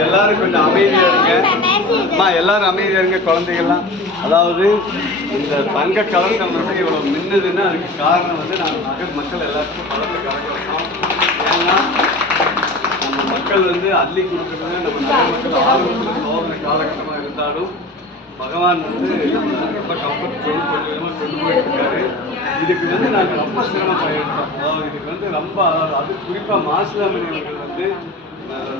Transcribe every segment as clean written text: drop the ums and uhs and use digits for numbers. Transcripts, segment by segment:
எல்லாரும் கொஞ்சம் அமைதியா இருங்க. எல்லாரும் அமைதியா இருங்க குழந்தைகள்லாம். அதாவது இந்த தங்க கலசம் வந்து இவ்வளவு மின்னதுன்னா அதுக்கு காரணம் வந்து நாங்கள் மக்கள் எல்லாருக்கும் பழத்தை கலக்கிறோம். ஏன்னா நம்ம மக்கள் வந்து அள்ளி கொடுக்குறது நம்ம நிறைய மக்கள் ஆர்வம் சோதனை காலகட்டமாக இருந்தாலும் பகவான் வந்து ரொம்ப கம்ஃபர்ட் பண்ணி கொஞ்சமாக கொண்டு போயிருக்காரு. இதுக்கு வந்து நாங்கள் ரொம்ப சிரமப்பட்டோம். அதாவது இதுக்கு வந்து ரொம்ப அது குறிப்பாக மாசிலாமணி அவர்கள் வந்து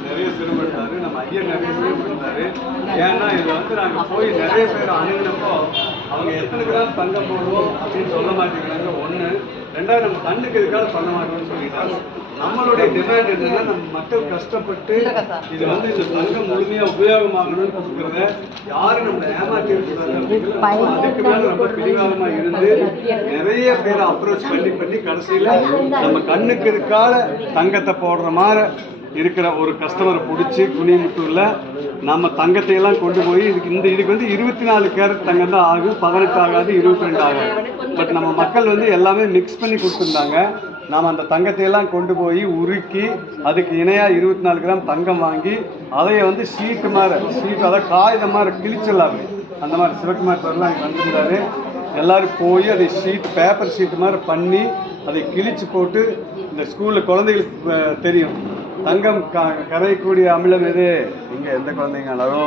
நிறைய சிரமப்பட்டாரு. நம்ம ஐயர் நிறைய சிரமப்பட்டாரு. ஏன்னா இதில் வந்து நாங்கள் போய் நிறைய பேர் அணுகினப்போ அவங்க எத்தனை கிராம் தங்கம் போடுவோம் அப்படின்னு சொல்ல மாட்டேங்கிறாங்க. ஒன்று, ரெண்டாவது நம்ம கண்ணுக்கு எதுக்காக பண்ண மாட்டோம்னு சொல்லிட்டாங்க. நம்மளுடைய டிமாண்ட் என்னன்னா நம்ம மக்கள் கஷ்டப்பட்டு இது வந்து இந்த தங்கம் முழுமையா உபயோகமாகணும்னு கொடுக்குறத யாரும் நம்ம ஏமாற்றி அதுக்கு மேல ரொம்ப பிடிவாதமா இருந்து நிறைய பேரை அப்ரோச் பண்ணி கடைசியில நம்ம கண்ணுக்கு இருக்கால தங்கத்தை போடுற மாதிரி இருக்கிற ஒரு கஸ்டமரை பிடிச்சி குனிமுத்தூர்ல நம்ம தங்கத்தையெல்லாம் கொண்டு போய் இதுக்கு வந்து 24 கேரட் தங்கம் தான் ஆகும். 18 ஆகாது, 22 ஆகாது. பட் நம்ம மக்கள் வந்து எல்லாமே மிக்ஸ் பண்ணி கொடுத்துருந்தாங்க. நாம் அந்த தங்கத்தையெல்லாம் கொண்டு போய் உருக்கி அதுக்கு இணையாக 24 கிராம் தங்கம் வாங்கி அதையை வந்து ஷீட்டு அதாவது காகிதம் மாதிரி கிழிச்சிடலாம். அந்த மாதிரி சிவகுமார் சார்லாம் இங்கே வந்திருந்தாரு. எல்லோரும் போய் அதை பேப்பர் ஷீட்டு மாதிரி பண்ணி அதை கிழிச்சு போட்டு இந்த ஸ்கூலில் குழந்தைகளுக்கு தெரியும் தங்கம் கரையக்கூடிய அமிலம் எது, இங்க எந்த குழந்தைங்க அளவோ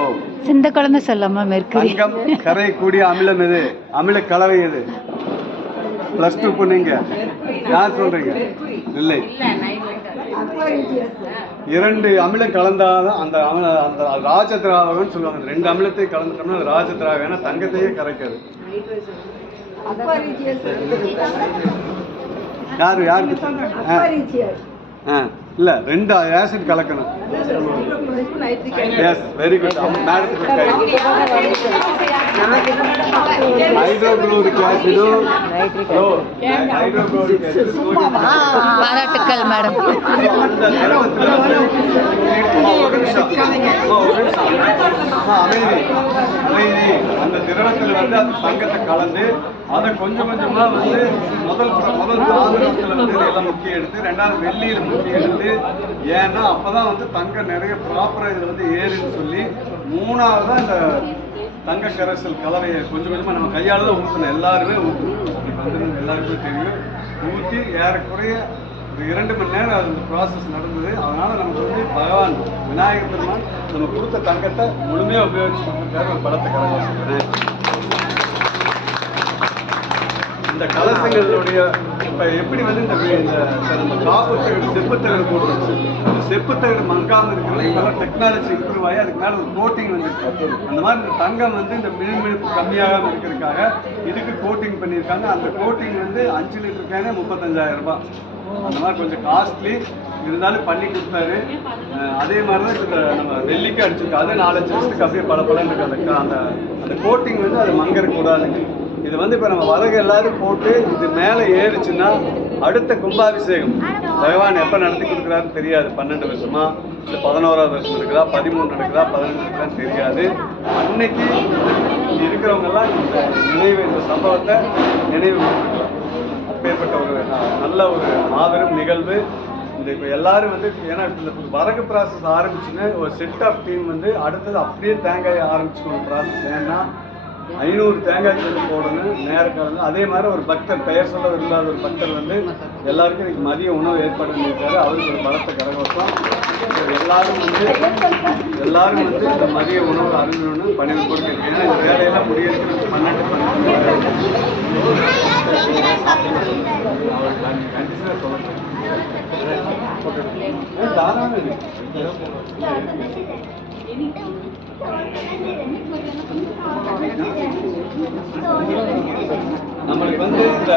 சிந்த குழந்தை சொல்லாம தங்கம் கரையக்கூடிய அமிலம் எது, அமில கலவை எது, +2 பொண்ணுங்க யார் சொல்றீங்க? இல்லை, 2 அமிலம் கலந்தாதான் அந்த அந்த ராஜதிராவகம்னு சொல்லுவாங்க. 2 அமிலத்தை கலந்துட்டோம்னா அது ராஜதிராவகம். ஏன்னா தங்கத்தையே கரைக்காது. யாருக்கு இல்ல 2 ஆசிட் கலக்கணும். Yes, very good. மேடத்துக்கு ஹைட்ரோகுளோரிக் ஆசிடும் பாராட்டுக்கள் மேடம். அந்த திரவத்தில் வந்து அந்த தங்கத்தை கலந்து அதை கொஞ்சம் கொஞ்சமா வந்து முதல் தாமிரத்தில் வந்து இதெல்லாம் முக்கியம் எடுத்து, 2வது வெள்ளியில் முக்கியம் எடுத்து, ஏன்னா அப்பதான் வந்து தங்கம் நிறைய ப்ராப்பரா இதுல வந்து ஏறுன்னு சொல்லி, 3வது தான் இந்த தங்க கரைசல் கலவையை கொஞ்சம் கொஞ்சமா நம்ம கையால தான் ஊற்றணும். எல்லாருமே ஊற்றணும். எல்லாருக்குமே தெரியும். ஊற்றி ஏறக்குறைய ஒரு 2 மணி நேரம் அந்த ப்ராசஸ் நடந்தது. அதனால நமக்கு வந்து பகவான் விநாயகர் பெருமான் நம்ம கொடுத்த தங்கத்தை முழுமையாக உபயோகிச்சு கொடுத்துருக்காரு. ஒரு படத்தை கலவாசிக்கிறேன். இந்த கலசங்களுடைய இப்போ எப்படி வந்து இந்த நம்ம காப்புத்தகடு செப்புத்தகடு போட்டுருச்சு. அந்த செப்புத்தகடு மங்காமல் இருக்கிறது இப்போலாம் டெக்னாலஜி இம்ப்ரூவ் ஆகி அதுக்கு மேலே ஒரு கோட்டிங் வந்துருக்கு. அந்த மாதிரி இந்த தங்கம் வந்து இந்த மினுமினுப்பு கம்மியாகாமல் இருக்கிறதுக்காக இதுக்கு கோட்டிங் பண்ணியிருக்காங்க. அந்த கோட்டிங் வந்து 5 லிட்டர் கேனே 35,000 ரூபாய். அந்த மாதிரி கொஞ்சம் காஸ்ட்லி இருந்தாலும் பண்ணி கொடுத்தாரு. அதே மாதிரி தான் நம்ம வெள்ளிக்கு அடிச்சிருக்கோம். அது 4-5 வருஷத்துக்கு அப்படியே பல இருக்கு. அந்த கோட்டிங் வந்து அது மங்கறக்கூடாதுங்க. இது வந்து இப்போ நம்ம வரகு எல்லாரும் போட்டு இது மேலே ஏறிச்சுன்னா அடுத்த கும்பாபிஷேகம் பகவான் எப்போ நடத்தி கொடுக்குறாருன்னு தெரியாது. 12 வருஷமா இல்லை 11வது வருஷம் இருக்குதா, 13 நடக்குதா, 15 இருக்குதான்னு தெரியாது. அன்னைக்கு இருக்கிறவங்கெல்லாம் இந்த சம்பவத்தை நினைவு கொடுத்துருக்கலாம். அப்பேற்பட்ட ஒரு நல்ல ஒரு மாபெரும் நிகழ்வு. இந்த இப்போ எல்லாரும் வந்து ஏன்னா இந்த வரகு ப்ராசஸ் ஆரம்பிச்சுன்னு ஒரு செட் ஆஃப் டீம் வந்து அடுத்தது அப்படியே தேங்காயை ஆரம்பிச்சுக்கணும் ப்ராசஸ். ஏன்னா 500 தேங்காய் தண்ணி போடணும் நேரக்காலம். அதே மாதிரி ஒரு பக்தர், பெயர் சொல்ல இல்லாத ஒரு பக்தர் வந்து எல்லாருக்கும் இன்னைக்கு மதிய உணவு ஏற்பாடு பண்ணியிருக்காரு. அவருக்கு ஒரு பலத்தை கரகோஷம். எல்லாரும் வந்து இந்த மதிய உணவு அருந்தணும்னு பணிவு கொடுக்க. ஏன்னா இந்த வேலையெல்லாம் முடியறதுக்கு 12 கண்டிப்பாக சொல்லுங்க. நம்மளுக்கு வந்து இந்த